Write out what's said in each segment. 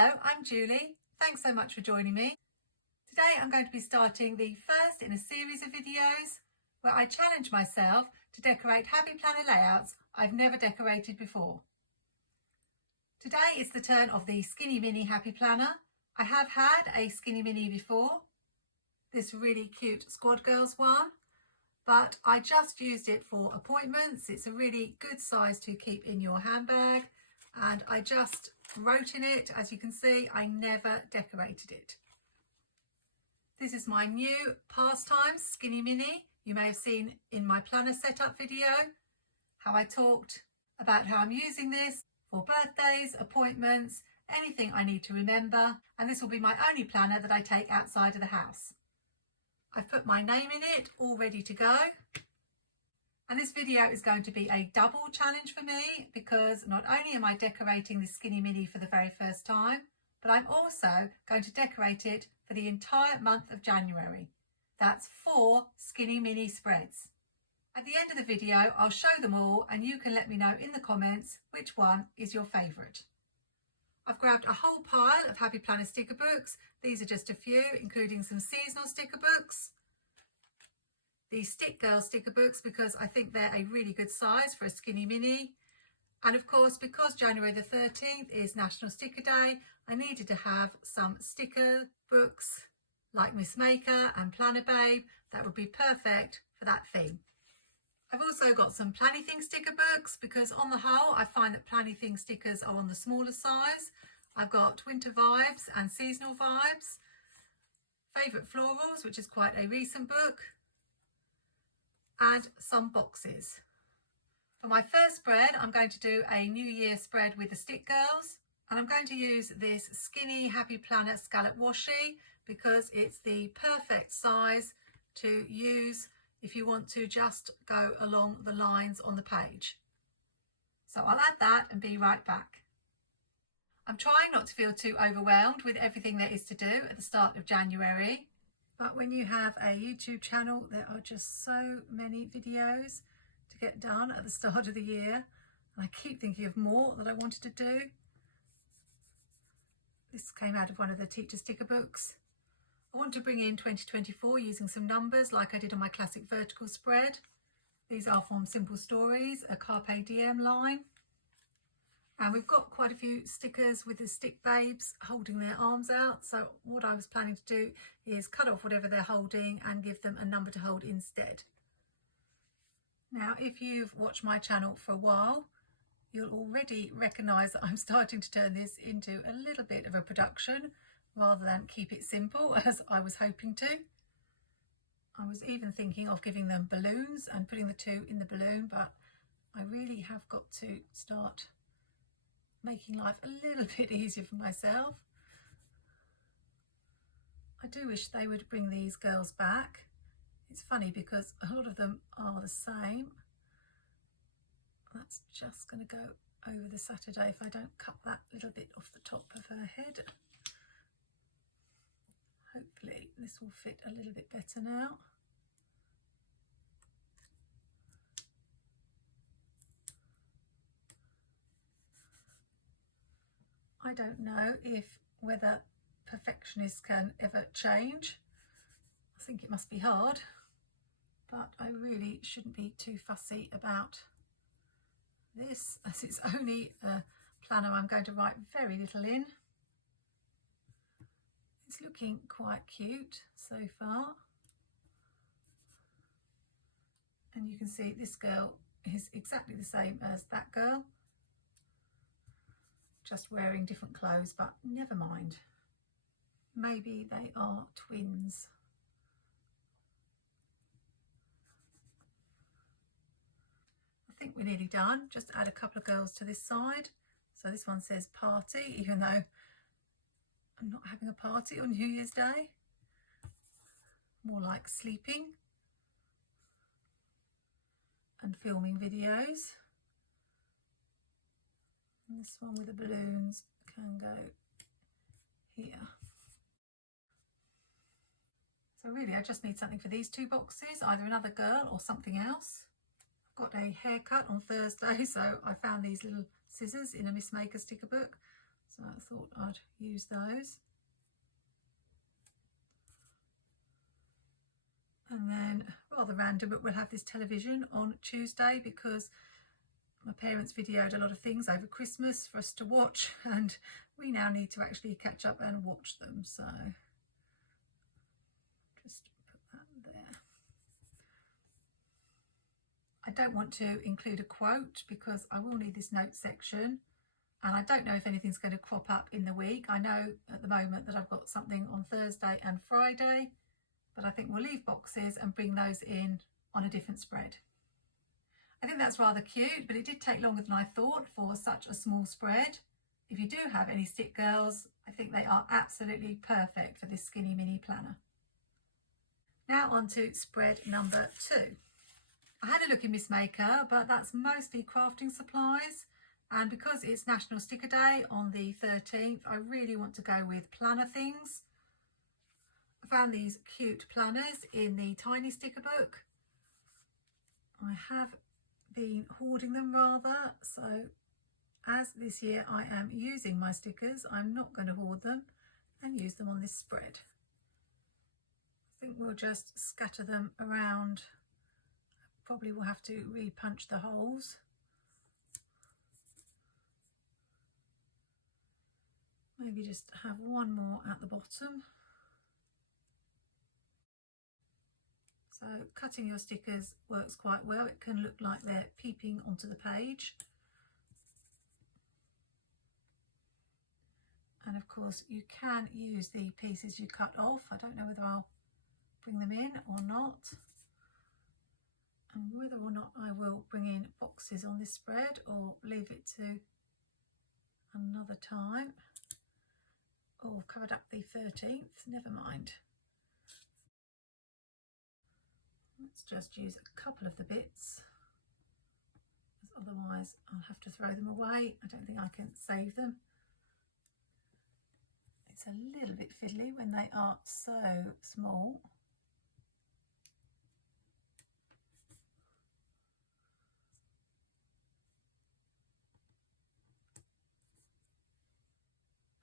Hello, I'm Julie. Thanks so much for joining me. Today I'm going to be starting the first in a series of videos where I challenge myself to decorate happy planner layouts I've never decorated before. Today is the turn of the Skinny Mini Happy Planner. I have had a Skinny Mini before, this really cute Squad Girls one, but I just used it for appointments. It's a really good size to keep in your handbag, and I just wrote in it. As you can see, I never decorated it. This is my new Pastimes Skinny Mini. You may have seen in my planner setup video how I talked about how I'm using this for birthdays, appointments, anything I need to remember, and this will be my only planner that I take outside of the house. I've put my name in it, all ready to go. And this video is going to be a double challenge for me, because not only am I decorating the Skinny Mini for the very first time, but I'm also going to decorate it for the entire month of January. That's 4 Skinny Mini spreads. At the end of the video, I'll show them all and you can let me know in the comments which one is your favourite. I've grabbed a whole pile of Happy Planner sticker books. These are just a few, including some seasonal sticker books. These Stick Girl sticker books, because I think they're a really good size for a Skinny Mini. And of course, because January the 13th is National Sticker Day, I needed to have some sticker books like Miss Maker and Planner Babe that would be perfect for that theme. I've also got some Planything sticker books, because on the whole I find that Planything stickers are on the smaller size. I've got Winter Vibes and Seasonal Vibes, Favourite Florals, which is quite a recent book, and some boxes. For my first spread, I'm going to do a New Year spread with the Stick Girls, and I'm going to use this Skinny Happy Planner Scallop Washi because it's the perfect size to use if you want to just go along the lines on the page. So I'll add that and be right back. I'm trying not to feel too overwhelmed with everything there is to do at the start of January. But when you have a YouTube channel, there are just so many videos to get done at the start of the year. And I keep thinking of more that I wanted to do. This came out of one of the teacher sticker books. I want to bring in 2024 using some numbers like I did on my classic vertical spread. These are from Simple Stories, a Carpe Diem line. And we've got quite a few stickers with the stick babes holding their arms out. So what I was planning to do is cut off whatever they're holding and give them a number to hold instead. Now, if you've watched my channel for a while, you'll already recognise that I'm starting to turn this into a little bit of a production rather than keep it simple as I was hoping to. I was even thinking of giving them balloons and putting the two in the balloon, but I really have got to start making life a little bit easier for myself. I do wish they would bring these girls back. It's funny because a lot of them are the same. That's just going to go over the Saturday if I don't cut that little bit off the top of her head. Hopefully this will fit a little bit better now. I don't know whether perfectionists can ever change. I think it must be hard, but I really shouldn't be too fussy about this, as it's only a planner I'm going to write very little in. It's looking quite cute so far. And you can see this girl is exactly the same as that girl, just wearing different clothes, but never mind. Maybe they are twins. I think we're nearly done. Just add a couple of girls to this side. So this one says party, even though I'm not having a party on New Year's Day. More like sleeping and filming videos. And this one with the balloons can go here. So really I just need something for these two boxes, either another girl or something else. I've got a haircut on Thursday, so I found these little scissors in a Miss Maker sticker book. So so I thought I'd use those. And then, rather random, but we'll have this television on Tuesday because my parents videoed a lot of things over Christmas for us to watch, and we now need to actually catch up and watch them. So just put that there. I don't want to include a quote because I will need this note section, and I don't know if anything's going to crop up in the week. I know at the moment that I've got something on Thursday and Friday, but I think we'll leave boxes and bring those in on a different spread. I think that's rather cute, but it did take longer than I thought for such a small spread. If you do have any stick girls, I think they are absolutely perfect for this skinny mini planner. Now on to spread number 2. I had a look in Miss Maker, but that's mostly crafting supplies. And because it's National Sticker Day on the 13th, I really want to go with Planything. I found these cute planners in the tiny sticker book. I have been hoarding them rather, so as this year I am using my stickers, I'm not going to hoard them and use them on this spread. I think we'll just scatter them around. Probably will have to re-punch the holes. Maybe just have one more at the bottom. So cutting your stickers works quite well. It can look like they're peeping onto the page. And of course you can use the pieces you cut off. I don't know whether I'll bring them in or not, and whether or not I will bring in boxes on this spread or leave it to another time. Oh, I've covered up the 13th, never mind. Let's just use a couple of the bits, because otherwise I'll have to throw them away. I don't think I can save them. It's a little bit fiddly when they are so small.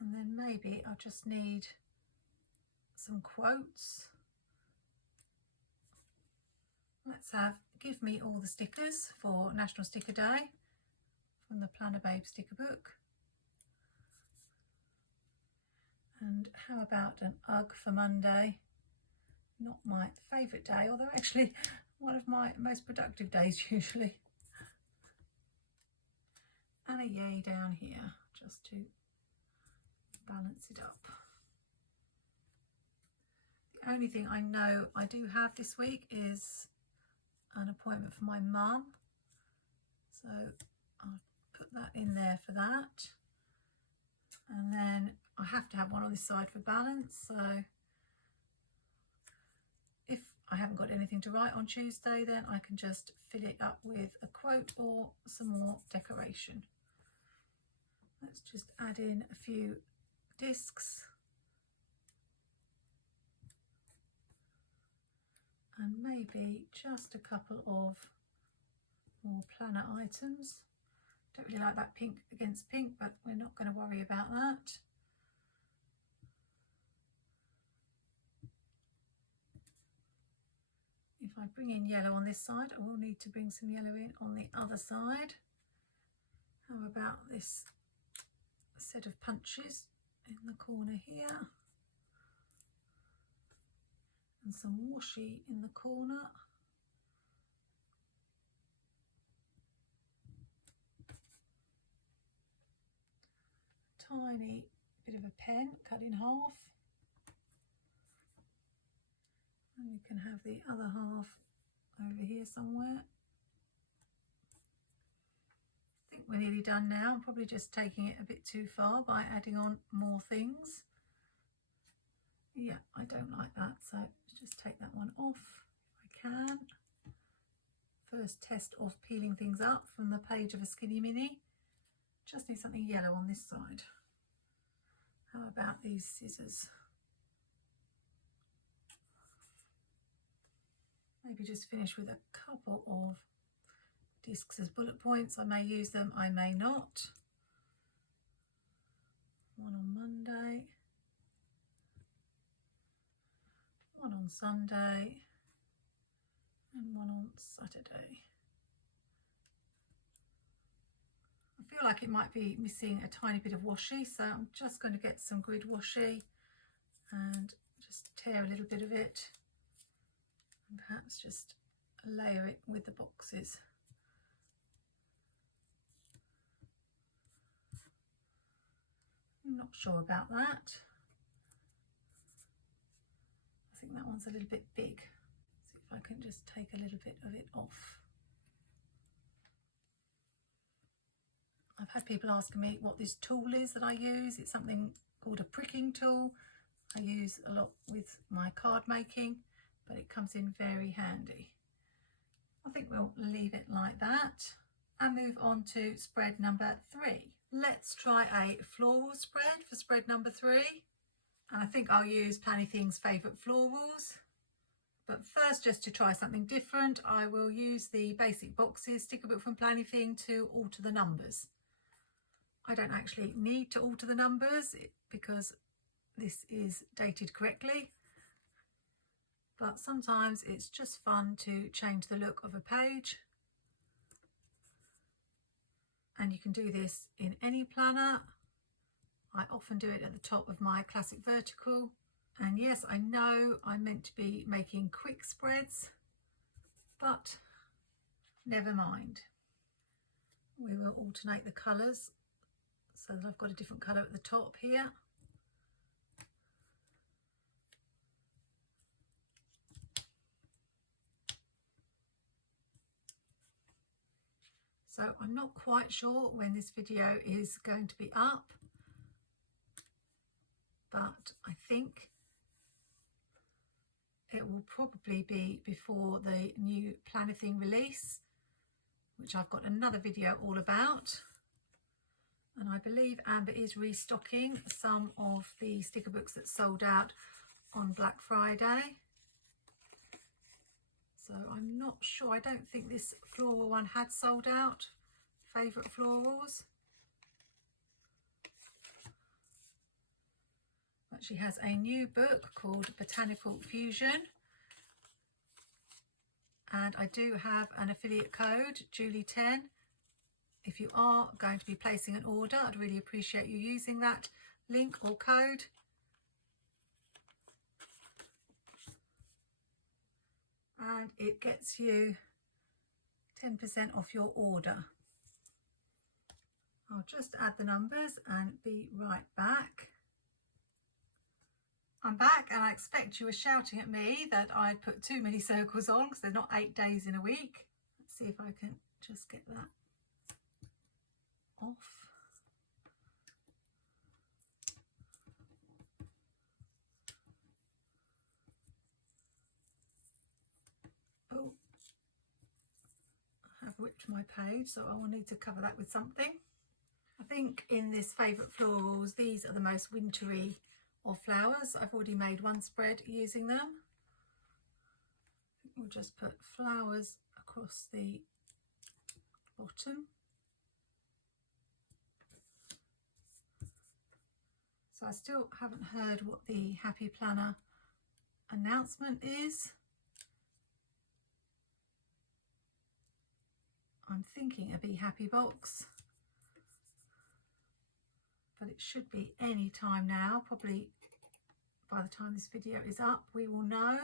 And then maybe I'll just need some quotes. Let's have "Give me all the stickers" for National Sticker Day from the Planner Babe sticker book. And how about an UGG for Monday? Not my favourite day, although actually one of my most productive days usually. And a yay down here just to balance it up. The only thing I know I do have this week is an appointment for my mum, so I'll put that in there for that. And then I have to have one on this side for balance, so if I haven't got anything to write on Tuesday, then I can just fill it up with a quote or some more decoration. Let's just add in a few discs and maybe just a couple of more planner items. Don't really like that pink against pink, but we're not going to worry about that. If I bring in yellow on this side, I will need to bring some yellow in on the other side. How about this set of punches in the corner here? And some washi in the corner. Tiny bit of a pen cut in half. And we can have the other half over here somewhere. I think we're nearly done now. I'm probably just taking it a bit too far by adding on more things. Yeah, I don't like that, so let's just take that one off if I can. First test of peeling things up from the page of a Skinny Mini. Just need something yellow on this side. How about these scissors? Maybe just finish with a couple of discs as bullet points. I may use them, I may not. one on Monday, one on Sunday, and one on Saturday. I feel like it might be missing a tiny bit of washi, so I'm just going to get some grid washi and just tear a little bit of it and perhaps just layer it with the boxes. I'm not sure about that. I think that one's a little bit big. See if I can just take a little bit of it off. I've had people asking me what this tool is that I use. It's something called a pricking tool. I use a lot with my card making, but it comes in very handy. I think we'll leave it like that and move on to spread number 3. Let's try a floral spread for spread number 3. And I think I'll use Planything's favourite florals. But first, just to try something different, I will use the basic boxes sticker book from Planything to alter the numbers. I don't actually need to alter the numbers because this is dated correctly. But sometimes it's just fun to change the look of a page. And you can do this in any planner. I often do it at the top of my classic vertical. And yes, I know I'm meant to be making quick spreads, but never mind. We will alternate the colours so that I've got a different colour at the top here. So I'm not quite sure when this video is going to be up, but I think it will probably be before the new Planything release, which I've got another video all about. And I believe Amber is restocking some of the sticker books that sold out on Black Friday. So I'm not sure. I don't think this floral one had sold out. Favourite florals. But she has a new book called Botanical Fusion. And I do have an affiliate code, Julie10. If you are going to be placing an order, I'd really appreciate you using that link or code. And it gets you 10% off your order. I'll just add the numbers and be right back. I'm back, and I expect you were shouting at me that I'd put too many circles on because there's not 8 days in a week. Let's see if I can just get that off. Oh, I have ripped my page, so I will need to cover that with something. I think in this favourite florals, these are the most wintry of flowers. I've already made one spread using them. I think we'll just put flowers across the bottom. So I still haven't heard what the Happy Planner announcement is. I'm thinking a Be Happy box, but it should be any time now. Probably by the time this video is up, we will know.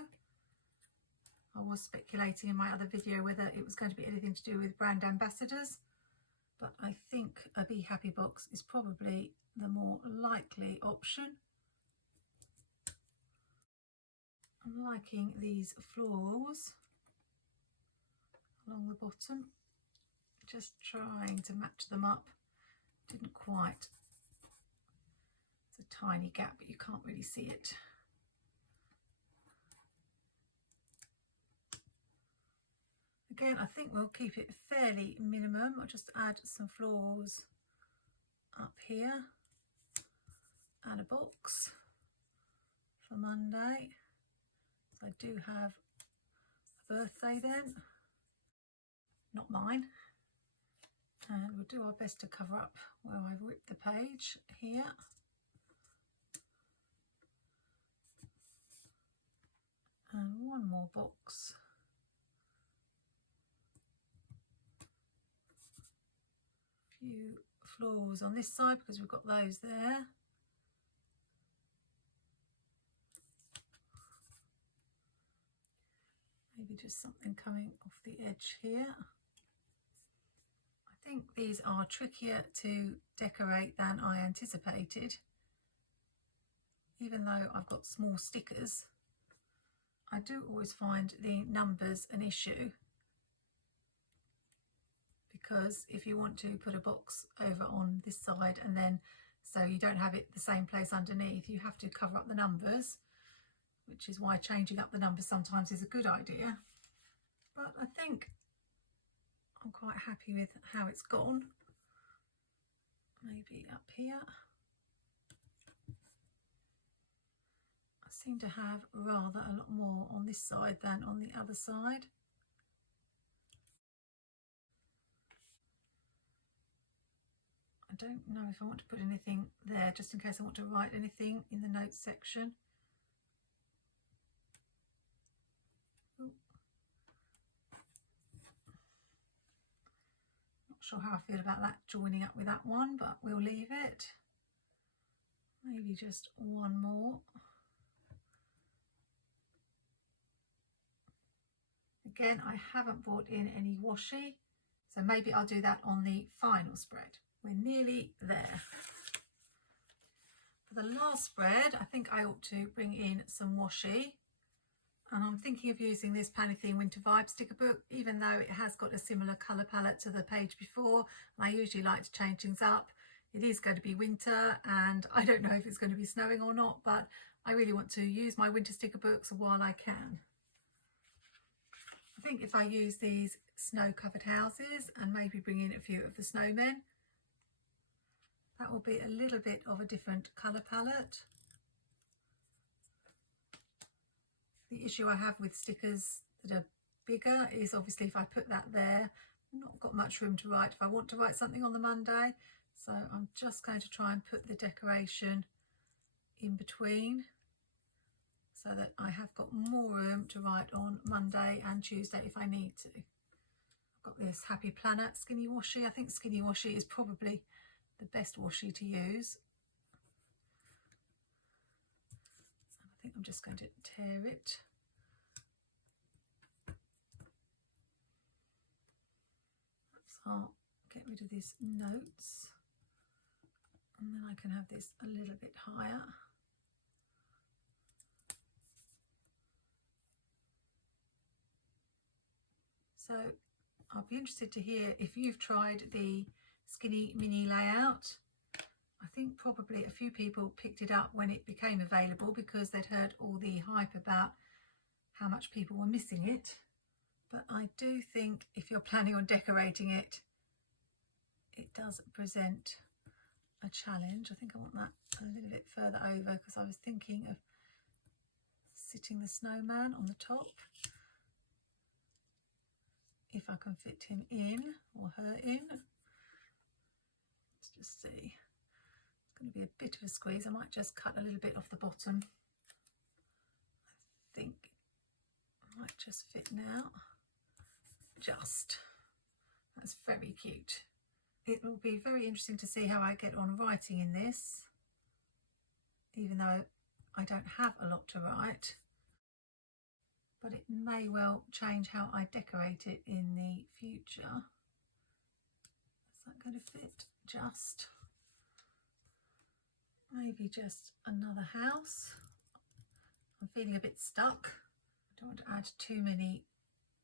I was speculating in my other video whether it was going to be anything to do with brand ambassadors, but I think a Be Happy box is probably the more likely option. I'm liking these florals along the bottom, just trying to match them up. Didn't quite. It's a tiny gap, but you can't really see it. Again, I think we'll keep it fairly minimum. I'll just add some florals up here and a box for Monday. So I do have a birthday then, not mine. And we'll do our best to cover up where I've ripped the page here. one more box. A few florals on this side because we've got those there. Maybe just something coming off the edge here. I think these are trickier to decorate than I anticipated. Even though I've got small stickers, I do always find the numbers an issue, because if you want to put a box over on this side and then so you don't have it the same place underneath, you have to cover up the numbers, which is why changing up the numbers sometimes is a good idea. But I think I'm quite happy with how it's gone. Maybe up here. I seem to have rather a lot more on this side than on the other side. I don't know if I want to put anything there, just in case I want to write anything in the notes section. Ooh. Not sure how I feel about that joining up with that one, but we'll leave it. Maybe just one more. Again, I haven't brought in any washi, so maybe I'll do that on the final spread. We're nearly there. For the last spread, I think I ought to bring in some washi. And I'm thinking of using this Planything Winter Vibe sticker book, even though it has got a similar colour palette to the page before. And I usually like to change things up. It is going to be winter and I don't know if it's going to be snowing or not, but I really want to use my winter sticker books while I can. I think if I use these snow-covered houses and maybe bring in a few of the snowmen, that will be a little bit of a different colour palette. The issue I have with stickers that are bigger is obviously if I put that there, I've not got much room to write if I want to write something on the Monday. So I'm just going to try and put the decoration in between so that I have got more room to write on Monday and Tuesday if I need to. I've got this Happy Planner skinny washi. I think skinny washi is probably the best washi to use. I think I'm just going to tear it. Perhaps I'll get rid of these notes and then I can have this a little bit higher. So I'll be interested to hear if you've tried the skinny mini layout. I think probably a few people picked it up when it became available because they'd heard all the hype about how much people were missing it. But I do think if you're planning on decorating it, it does present a challenge. I think I want that a little bit further over because I was thinking of sitting the snowman on the top. If I can fit him in or her in. Let's just see. It's going to be a bit of a squeeze. I might just cut a little bit off the bottom. I think it might just fit now. Just. That's very cute. It will be very interesting to see how I get on writing in this, even though I don't have a lot to write. But it may well change how I decorate it in the future. Is that going to fit? Just. Maybe just another house. I'm feeling a bit stuck. I don't want to add too many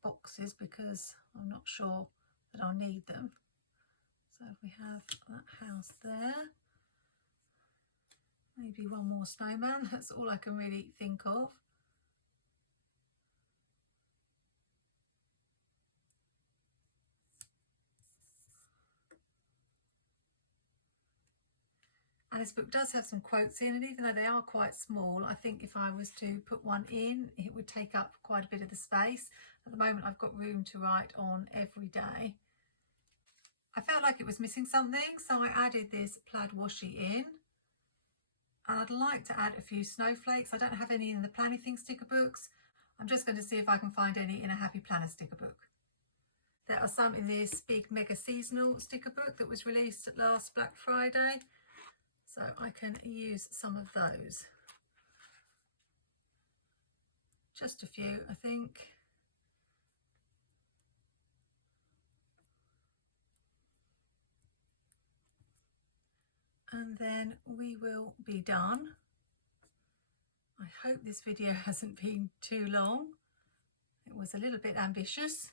boxes because I'm not sure that I'll need them. So if we have that house there, maybe one more snowman, that's all I can really think of. And this book does have some quotes in, and even though they are quite small, I think if I was to put one in, it would take up quite a bit of the space. At the moment, I've got room to write on every day. I felt like it was missing something, so I added this plaid washi in. And I'd like to add a few snowflakes. I don't have any in the Planything sticker books. I'm just going to see if I can find any in a Happy Planner sticker book. There are some in this big mega seasonal sticker book that was released last Black Friday, so I can use some of those. Just a few, I think. And then we will be done. I hope this video hasn't been too long. It was a little bit ambitious,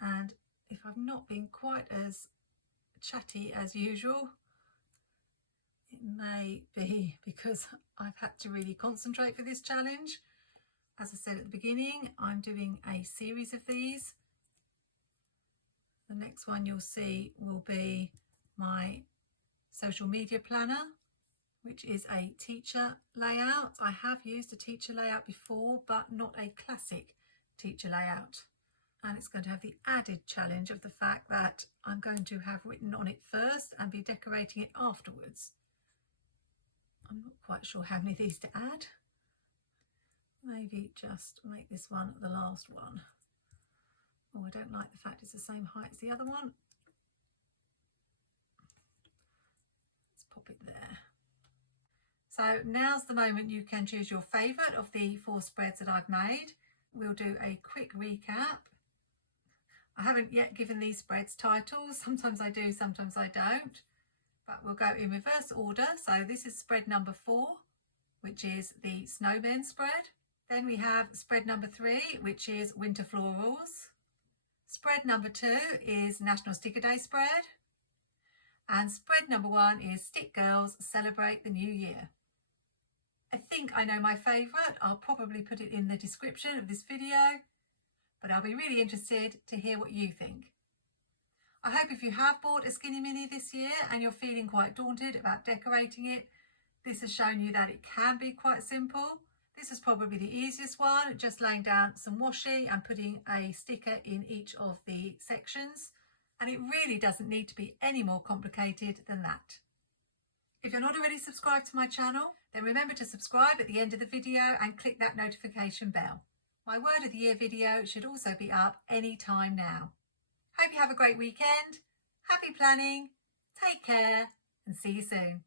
and if I've not been quite as chatty as usual, it may be because I've had to really concentrate for this challenge. As I said at the beginning, I'm doing a series of these. The next one you'll see will be my social media planner, which is a teacher layout. I have used a teacher layout before, but not a classic teacher layout. And it's going to have the added challenge of the fact that I'm going to have written on it first and be decorating it afterwards. I'm not quite sure how many of these to add. Maybe just make this one the last one. Oh, I don't like the fact it's the same height as the other one. Let's pop it there. So now's the moment you can choose your favourite of the 4 spreads that I've made. We'll do a quick recap. I haven't yet given these spreads titles. Sometimes I do, sometimes I don't. But we'll go in reverse order. So this is spread number 4, which is the snowman spread. Then we have spread number 3, which is winter florals. Spread number 2 is National Sticker Day spread. And spread number 1 is Stick Girls Celebrate the New Year. I think I know my favourite. I'll probably put it in the description of this video, but I'll be really interested to hear what you think. I hope if you have bought a Skinny Mini this year and you're feeling quite daunted about decorating it, this has shown you that it can be quite simple. This is probably the easiest one, just laying down some washi and putting a sticker in each of the sections. And it really doesn't need to be any more complicated than that. If you're not already subscribed to my channel, then remember to subscribe at the end of the video and click that notification bell. My Word of the Year video should also be up any time now. Hope you have a great weekend. Happy planning, take care, and see you soon.